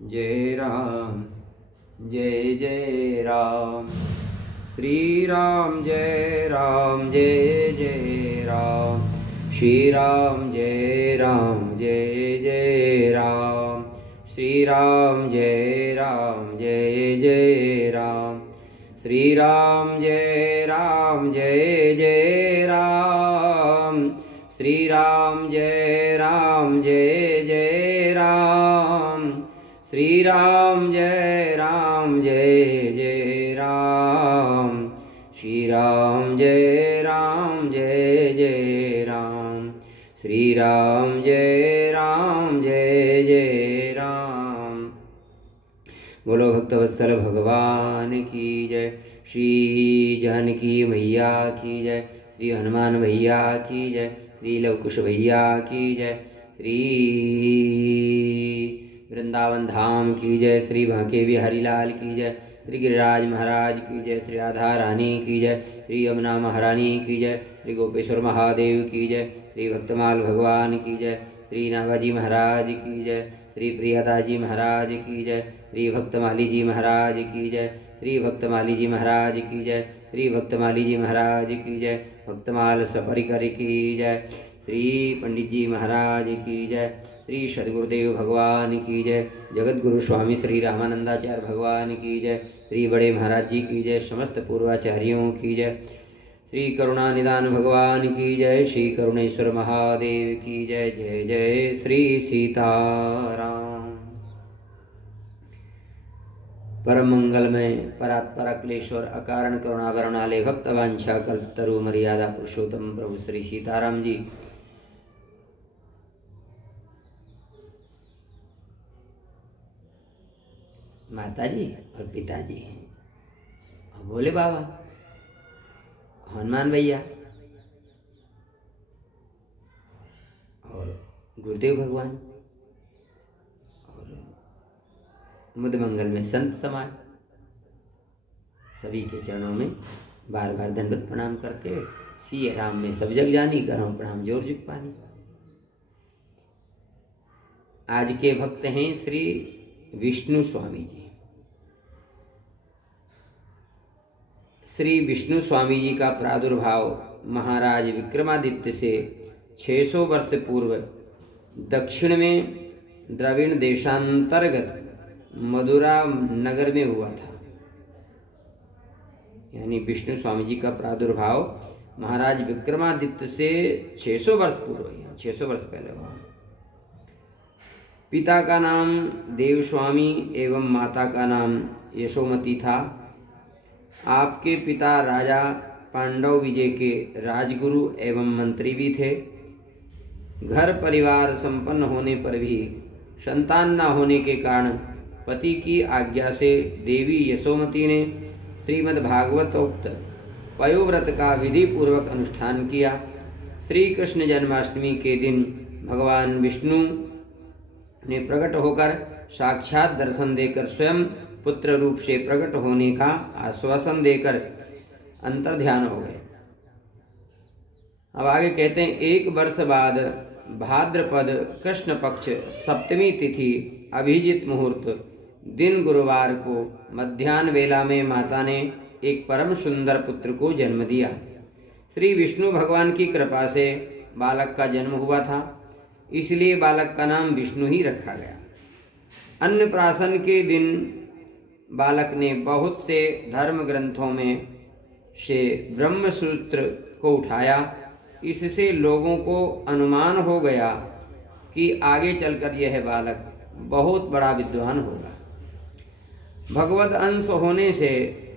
जय राम जय जय राम। श्री राम जय राम जय जय राम। श्री राम जय जय राम। श्री राम जय जय राम। श्री राम जय जय राम। श्री राम जय जय राम। श्री राम जय जय राम। श्री राम जय जय राम। श्री राम जय जय राम। बोलो भक्तवत्सल भगवान की जय। श्री जानकी मैया की जय। श्री हनुमान भैया की जय। श्री लवकुश भैया की जय। श्री वृंदावन धाम की जय। श्री बांके बिहारी लाल की जय। श्री गिरिराज महाराज की जय। श्री राधा रानी की जय। श्री यमुना महारानी की जय। श्री गोपेश्वर महादेव की जय। श्री भक्तमाल भगवान की जय। श्री नाभाजी महाराज की जय। श्री प्रियदा जी महाराज की जय। श्री भक्तमाली जी महाराज की जय। श्री भक्तमाली जी महाराज की जय। श्री भक्तमाली जी महाराज की जय। भक्तमाल सपरिकर की जय। श्री पंडित जी महाराज की जय। श्री सदगुरुदेव भगवान की जय। जगत गुरु स्वामी श्री रामानंदाचार्य भगवान की जय। श्री बड़े महाराज जी की जय। समस्त पूर्वाचार्यों की जय। श्री करुणा निदान भगवान की जय। श्री करुणेश्वर महादेव की जय। जय जय श्री सीताराम। परम मंगलमय परात्पर अखिलेश्वर अकारण करुणा वरणालय भक्तवांछा कल्पतरु मर्यादा पुरुषोत्तम प्रभु श्री सीताराम जी माताजी और पिताजी हैं। बोले बाबा हनुमान भैया और गुरुदेव भगवान और मुद मंगल में संत समाज सभी के चरणों में बार बार दंडवत प्रणाम करते हुए सिय राम में सब जग जानी करम प्रणाम जोर जुग पानी। आज के भक्त हैं श्री विष्णु स्वामी जी। श्री विष्णु स्वामी जी का प्रादुर्भाव महाराज विक्रमादित्य से 600 वर्ष पूर्व दक्षिण में द्रविड़ देशांतर्गत मदुरा नगर में हुआ था। यानी विष्णु स्वामी जी का प्रादुर्भाव महाराज विक्रमादित्य से 600 वर्ष पूर्व, 600 वर्ष पहले हुआ। पिता का नाम देवस्वामी एवं माता का नाम यशोमती था। आपके पिता राजा पांडव विजय के राजगुरु एवं मंत्री भी थे। घर परिवार संपन्न होने पर भी संतान न होने के कारण पति की आज्ञा से देवी यशोमती ने श्रीमद् भागवतोक्त पयोव्रत का विधि पूर्वक अनुष्ठान किया। श्री कृष्ण जन्माष्टमी के दिन भगवान विष्णु ने प्रकट होकर साक्षात दर्शन देकर स्वयं पुत्र रूप से प्रकट होने का आश्वासन देकर अंतर्ध्यान हो गए। अब आगे कहते हैं, 1 वर्ष बाद भाद्रपद कृष्ण पक्ष सप्तमी तिथि अभिजित मुहूर्त दिन गुरुवार को मध्याह्न वेला में माता ने एक परम सुंदर पुत्र को जन्म दिया। श्री विष्णु भगवान की कृपा से बालक का जन्म हुआ था, इसलिए बालक का नाम विष्णु ही रखा गया। अन्नप्राशन के दिन बालक ने बहुत से धर्म ग्रंथों में से ब्रह्मसूत्र को उठाया। इससे लोगों को अनुमान हो गया कि आगे चलकर यह बालक बहुत बड़ा विद्वान होगा। भगवत अंश होने से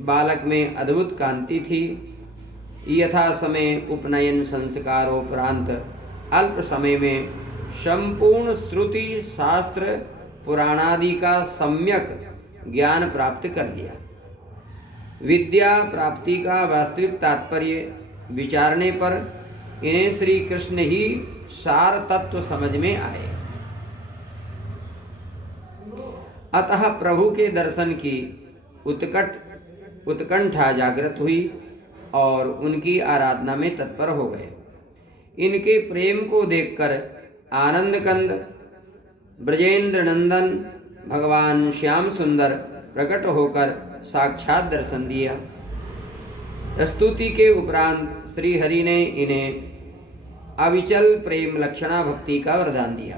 बालक में अद्भुत कांति थी। यथा समय उपनयन संस्कारोपरांत अल्प समय में संपूर्ण श्रुति शास्त्र पुराणादि का सम्यक ज्ञान प्राप्त कर लिया। विद्या प्राप्ति का वास्तविक तात्पर्य विचारने पर इन्हें श्री कृष्ण ही सार तत्व समझ में आए। अतः प्रभु के दर्शन की उत्कंठा जागृत हुई और उनकी आराधना में तत्पर हो गए। इनके प्रेम को देखकर आनंद कंद ब्रजेंद्र नंदन भगवान श्याम सुंदर प्रकट होकर साक्षात दर्शन दिया। स्तुति के उपरांत श्री हरि ने इन्हें अविचल प्रेम लक्षणा भक्ति का वरदान दिया।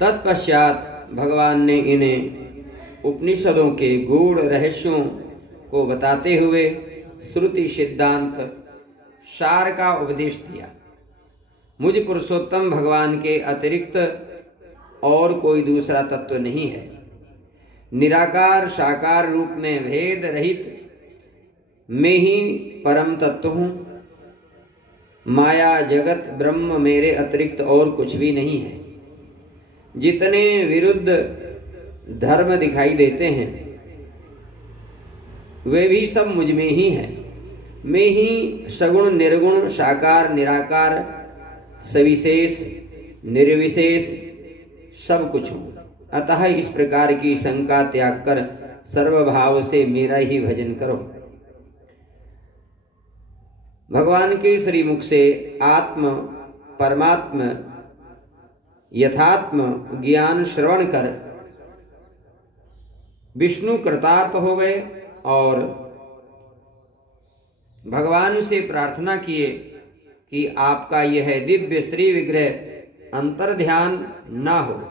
तत्पश्चात भगवान ने इन्हें उपनिषदों के गूढ़ रहस्यों को बताते हुए श्रुति सिद्धांत सार का उपदेश दिया। मुझ पुरुषोत्तम भगवान के अतिरिक्त और कोई दूसरा तत्व नहीं है। निराकार साकार रूप में भेद रहित मैं ही परम तत्व हूँ। माया जगत ब्रह्म मेरे अतिरिक्त और कुछ भी नहीं है। जितने विरुद्ध धर्म दिखाई देते हैं वे भी सब मुझ में ही हैं। मैं ही सगुण निर्गुण साकार निराकार सविशेष निर्विशेष सब कुछ हूँ। अतः इस प्रकार की शंका त्याग कर सर्वभाव से मेरा ही भजन करो। भगवान के श्रीमुख से आत्म परमात्म यथात्म ज्ञान श्रवण कर विष्णु कृतार्थ हो गए और भगवान से प्रार्थना किए कि आपका यह दिव्य श्री विग्रह अंतर्ध्यान न हो,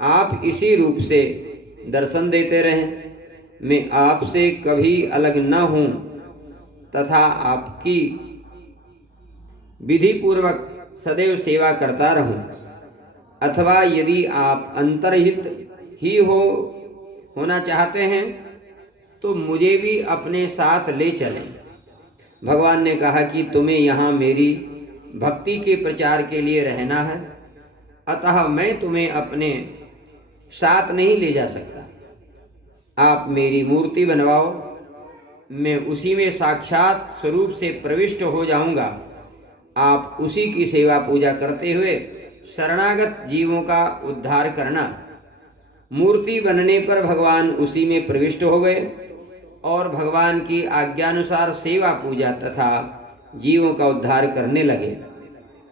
आप इसी रूप से दर्शन देते रहें। मैं आपसे कभी अलग न हूँ तथा आपकी विधि पूर्वक सदैव सेवा करता रहूं। अथवा यदि आप अंतर्हित ही होना चाहते हैं तो मुझे भी अपने साथ ले चलें। भगवान ने कहा कि तुम्हें यहाँ मेरी भक्ति के प्रचार के लिए रहना है, अतः मैं तुम्हें अपने साथ नहीं ले जा सकता। आप मेरी मूर्ति बनवाओ, मैं उसी में साक्षात स्वरूप से प्रविष्ट हो जाऊंगा। आप उसी की सेवा पूजा करते हुए शरणागत जीवों का उद्धार करना। मूर्ति बनने पर भगवान उसी में प्रविष्ट हो गए और भगवान की आज्ञानुसार सेवा पूजा तथा जीवों का उद्धार करने लगे।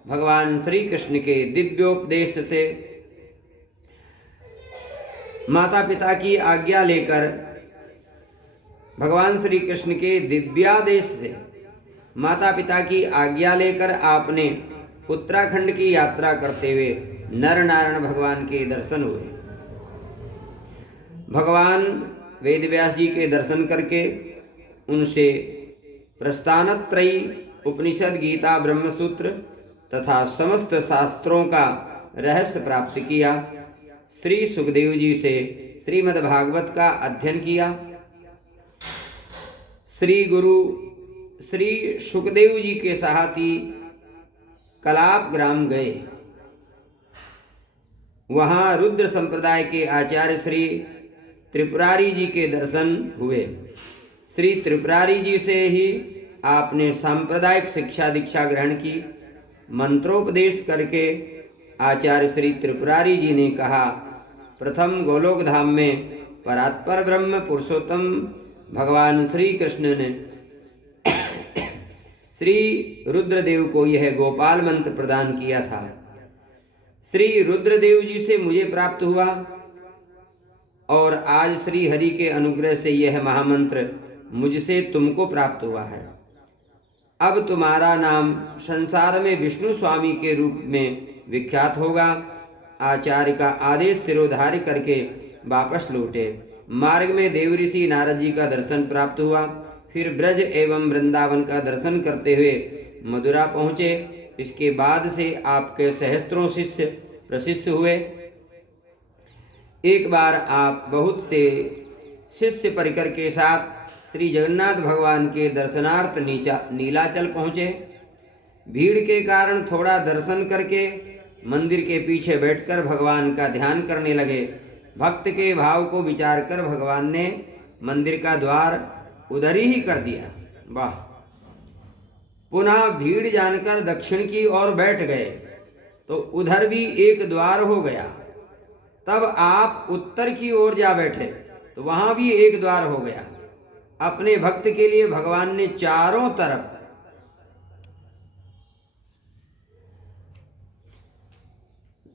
भगवान श्री कृष्ण के दिव्योपदेश से माता पिता की आज्ञा लेकर भगवान श्री कृष्ण के दिव्यादेश से माता पिता की आज्ञा लेकर आपने उत्तराखंड की यात्रा करते हुए नर नारायण भगवान के दर्शन हुए। भगवान वेदव्यास जी के दर्शन करके उनसे प्रस्थानत्रयी उपनिषद गीता ब्रह्मसूत्र तथा समस्त शास्त्रों का रहस्य प्राप्त किया। श्री सुखदेव जी से श्रीमद् भागवत का अध्ययन किया। श्री सुखदेव जी के साथ ही कलाप ग्राम गए। वहाँ रुद्र संप्रदाय के आचार्य श्री त्रिपुरारी जी के दर्शन हुए। श्री त्रिपुरारी जी से ही आपने सांप्रदायिक शिक्षा दीक्षा ग्रहण की। मंत्रोपदेश करके आचार्य श्री त्रिपुरारी जी ने कहा, प्रथम गोलोक धाम में परात्पर ब्रह्म पुरुषोत्तम भगवान श्री कृष्ण ने श्री रुद्रदेव को यह गोपाल मंत्र प्रदान किया था। श्री रुद्रदेव जी से मुझे प्राप्त हुआ और आज श्री हरि के अनुग्रह से यह महामंत्र मुझसे तुमको प्राप्त हुआ है। अब तुम्हारा नाम संसार में विष्णु स्वामी के रूप में विख्यात होगा। आचार्य का आदेश सिरोधार्य करके वापस लौटे। मार्ग में देव ऋषि नारद जी का दर्शन प्राप्त हुआ। फिर ब्रज एवं वृंदावन का दर्शन करते हुए मथुरा पहुँचे। इसके बाद से आपके सहस्त्रों शिष्य प्रशिष्य हुए। एक बार आप बहुत से शिष्य परिकर के साथ श्री जगन्नाथ भगवान के दर्शनार्थ नीलाचल पहुँचे। भीड़ के कारण थोड़ा दर्शन करके मंदिर के पीछे बैठकर भगवान का ध्यान करने लगे। भक्त के भाव को विचार कर भगवान ने मंदिर का द्वार उधर ही कर दिया। वाह! पुनः भीड़ जानकर दक्षिण की ओर बैठ गए तो उधर भी एक द्वार हो गया। तब आप उत्तर की ओर जा बैठे तो वहां भी एक द्वार हो गया। अपने भक्त के लिए भगवान ने चारों तरफ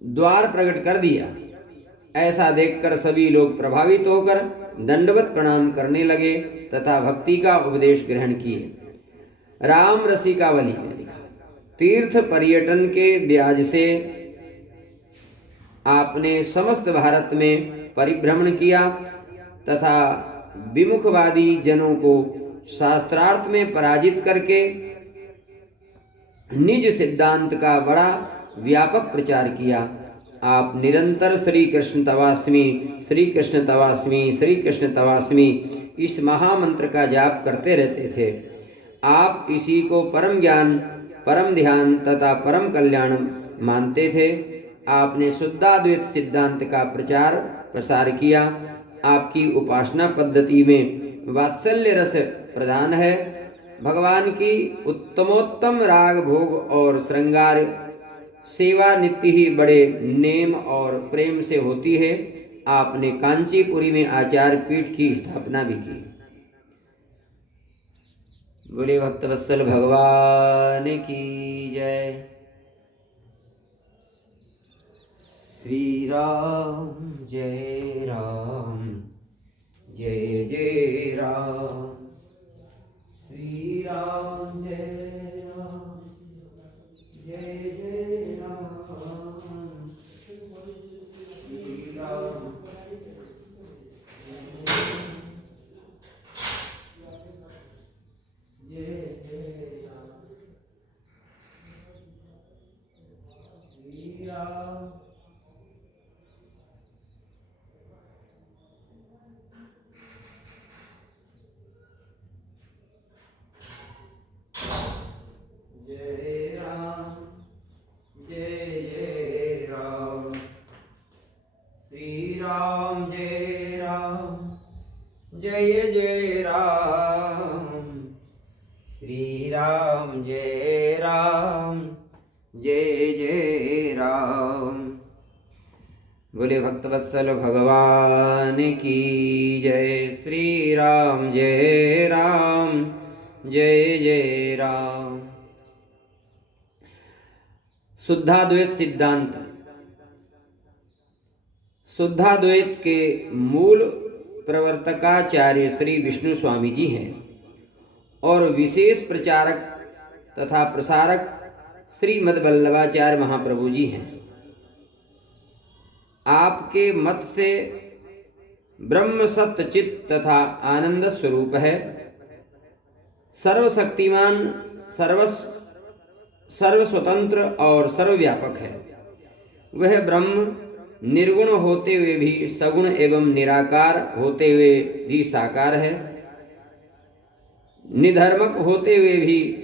द्वार प्रकट कर दिया। ऐसा देखकर सभी लोग प्रभावित होकर दंडवत प्रणाम करने लगे तथा भक्ति का उपदेश ग्रहण किए। राम रसिकावली में लिखा, तीर्थ पर्यटन के ब्याज से आपने समस्त भारत में परिभ्रमण किया तथा विमुखवादी जनों को शास्त्रार्थ में पराजित करके निज सिद्धांत का बड़ा व्यापक प्रचार किया। आप निरंतर श्री कृष्ण तवास्मी, श्री कृष्ण तवास्मी, श्री कृष्ण तवास्मी इस महामंत्र का जाप करते रहते थे। आप इसी को परम ज्ञान, परम ध्यान तथा परम कल्याण मानते थे। आपने शुद्धाद्वैत सिद्धांत का प्रचार प्रसार किया। आपकी उपासना पद्धति में वात्सल्य रस प्रधान है। भगवान की उत्तमोत्तम राग भोग और श्रृंगार सेवा नित्य ही बड़े नेम और प्रेम से होती है। आपने कांचीपुरी में आचार्य पीठ की स्थापना भी की। बोले भक्तवत्सल भगवान की जय। श्री राम जय राम, जय जय राम। श्री राम जय राम, जय जय राम। श्री राम जय जय राम। श्री राम जय राम, जय जय राम। बोले भक्तवत्सल भगवान की जय। श्री राम जय राम, जय जय राम। शुद्धाद्वैत सिद्धांत। शुद्धाद्वैत के मूल प्रवर्तकाचार्य श्री विष्णु स्वामी जी हैं और विशेष प्रचारक तथा प्रसारक श्री मद्वल्लभाचार्य महाप्रभु जी हैं। आपके मत से ब्रह्म सत्य चित्त तथा आनंद स्वरूप है। सर्वशक्तिमान, सर्वस्वतंत्र और सर्वव्यापक है। वह ब्रह्म निर्गुण होते हुए भी सगुण एवं निराकार होते हुए भी साकार है। निधर्मक होते हुए भी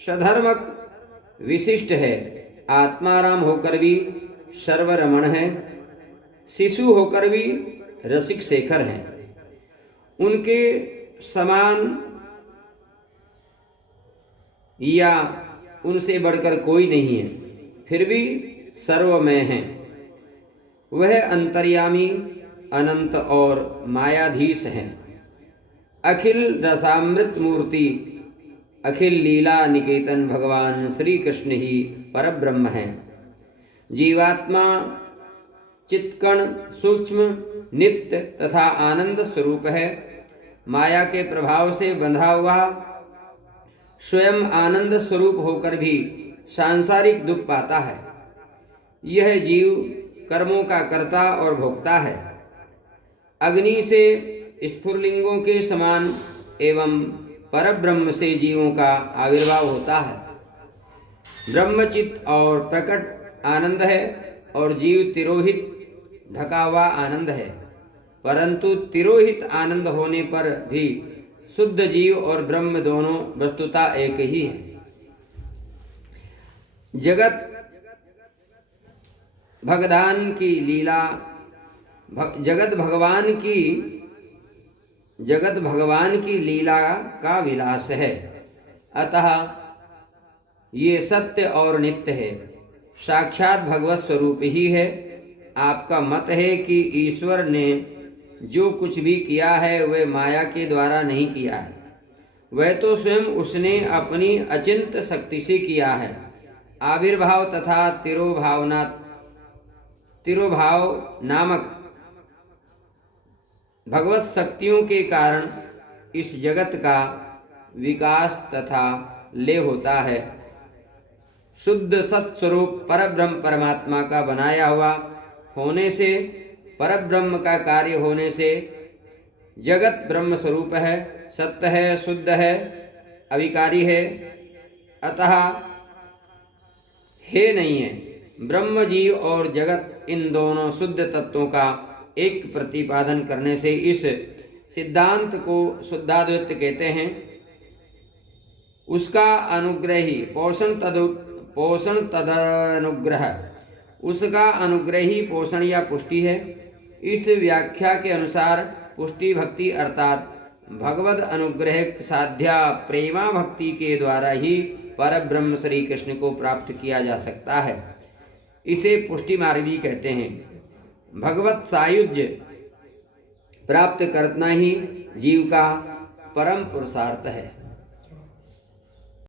सधर्मक विशिष्ट है। आत्माराम होकर भी सर्वरमण है। शिशु होकर भी रसिक शेखर हैं। उनके समान या उनसे बढ़कर कोई नहीं है, फिर भी सर्वमय हैं। वह अंतर्यामी, अनंत और मायाधीश हैं। अखिल रसामृत मूर्ति, अखिल लीला निकेतन भगवान श्री कृष्ण ही परब्रह्म हैं। जीवात्मा चित्कण, सूक्ष्म, नित्य तथा आनंद स्वरूप है। माया के प्रभाव से बंधा हुआ स्वयं आनंद स्वरूप होकर भी सांसारिक दुख पाता है। यह जीव कर्मों का कर्ता और भोक्ता है। अग्नि से स्फुरलिंगों के समान एवं परब्रह्म से जीवों का आविर्भाव होता है। ब्रह्मचित्त और प्रकट आनंद है और जीव तिरोहित ढका हुआ आनंद है। परंतु तिरोहित आनंद होने पर भी शुद्ध जीव और ब्रह्म दोनों वस्तुतः एक ही है। जगत भगवान की लीला, जगत भगवान की लीला का विलास है। अतः ये सत्य और नित्य है, साक्षात भगवत स्वरूप ही है। आपका मत है कि ईश्वर ने जो कुछ भी किया है वह माया के द्वारा नहीं किया है, वह तो स्वयं उसने अपनी अचिंत शक्ति से किया है। आविर्भाव तथा तिरोभावना तिरुभाव नामक भगवत शक्तियों के कारण इस जगत का विकास तथा लय होता है। शुद्ध सत्स्वरूप परब्रह्म परमात्मा का बनाया हुआ होने से, परब्रह्म का कार्य होने से जगत ब्रह्म स्वरूप है, सत्य है, शुद्ध है, अविकारी है, अतः हे नहीं है। ब्रह्म जीव और जगत इन दोनों शुद्ध तत्वों का एक प्रतिपादन करने से इस सिद्धांत को शुद्धाद्वैत कहते हैं। उसका अनुग्रही पोषण तदनुग्रह, उसका अनुग्रही पोषण या पुष्टि है। इस व्याख्या के अनुसार पुष्टि भक्ति अर्थात भगवद अनुग्रह साध्या प्रेमा भक्ति के द्वारा ही परब्रह्म श्री कृष्ण को प्राप्त किया जा सकता है। इसे पुष्टि मार्ग भी कहते हैं। भगवत सायुज्य प्राप्त करना ही जीव का परम पुरुषार्थ है।